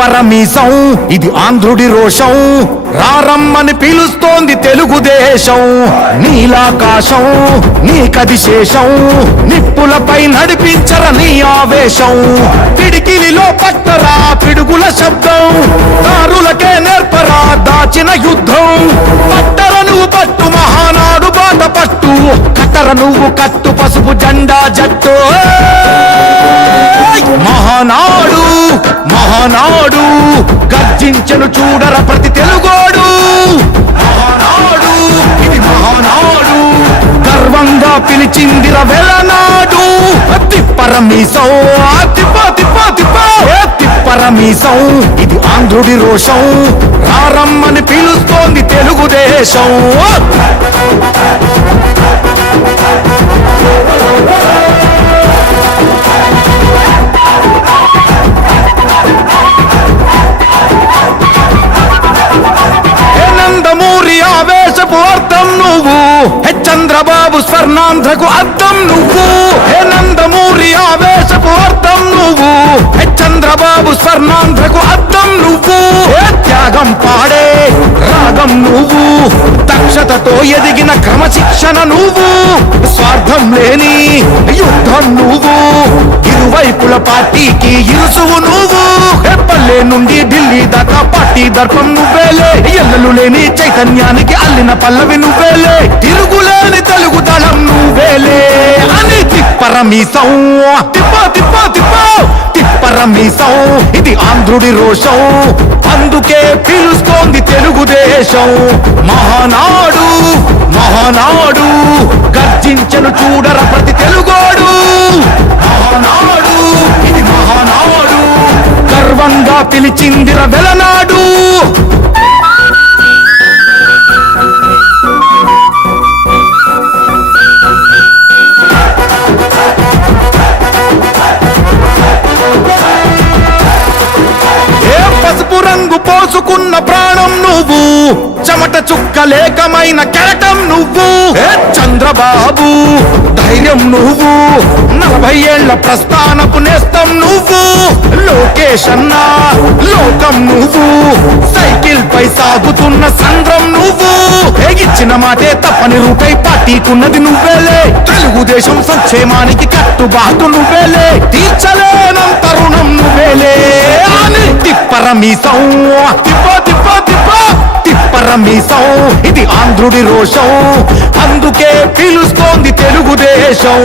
తిప్పరమీసం ఇది ఆంధ్రుడి రోషం, రారమ్మని పిలుస్తోంది తెలుగుదేశం. నీలాకాశం నీకది శేషం, నిప్పులపై నడిపించర నీ ఆవేశం. పిడికిలిలో పట్టరా పిడుగుల శబ్దం, దారులకే నేర్పరా దాచిన యుద్ధం. పట్టర నువ్వు పట్టు మహానాడు బాట పట్టు, కట్టర నువ్వు కట్టు పసుపు జెండా జట్టు. మహానాడు మహానాడు గర్జించను చూడర ప్రతి తెలుగోడు. మహానాడు ఇది మహానాడు, గర్వంగా పిలిచిందిర వెలనాడు. తిప్పరమీసం తిప్ప తిప్ప తిప్ప తిప్పరమీసం ఇది ఆంధ్రుడి రోషం, రారమ్మని పిలుస్తోంది తెలుగుదేశం. ఆవేశపు అర్థం నువ్వు, చంద్రబాబు స్వర్ణాంధ్రకు అర్థం నువ్వు. హే నందమూరి ఆవేశపు అర్థం నువ్వు, చంద్రబాబు స్వర్ణాంధ్రకు అర్థం నువ్వు. త్యాగం పాడే రాగం నువ్వు, దక్షతతో ఎదిగిన క్రమశిక్షణ నువ్వు. స్వార్థం లేని యుద్ధం నువ్వు, ఇరువైపుల పార్టీకి ఇరుసువు నువ్వు. పల్లె నుండి ఢిల్లీ దాకా పార్టీ దర్పం నువ్వేలే, ఎల్లలు లేని చైతన్యానికి అల్లిన పల్లవి నువ్వేలే, తిరుగులేని తెలుగు దళం నువ్వేలే. అని తిప్పరమీసం తిప్ప తిప్ప తిప్ప తిప్పరమీసం ఇది ఆంధ్రుడి రోషం, అందుకే పిలుస్తోంది తెలుగుదేశం. మహానాడు మహానాడు గర్జించను చూడర ప్రతి తెలుగోడు. మహానాడు ఇది మహానాడు, గర్వంగా పిలిచిందిర వెలనాడు. పసుపు రంగు పోసుకున్న ప్రాణం నువ్వు, చెమట చుక్కలేకమైన కెరటం నువ్వు. చంద్రబాబు ధైర్యం నువ్వు, 40 ఏళ్ల ప్రస్థానపు నేస్తం నువ్వు. లోకేష్ అన్న లోకం నువ్వు, సైకిల్ పై సాగుతున్న సంద్రం నువ్వు. ఇచ్చిన మాటే తప్పని రూపై పార్టీకున్నది నువ్వేలే, తెలుగుదేశం సంక్షేమానికి కట్టుబాటు నువ్వేలే, తీర్చలేనంత రుణం నువ్వేలే. అని తిప్పరమీసం తిప్ప తిప్ప తిప్ప తిప్పరమీసం ఇది ఆంధ్రుడి రోషం, అందుకే పిలుస్తోంది తెలుగుదేశం.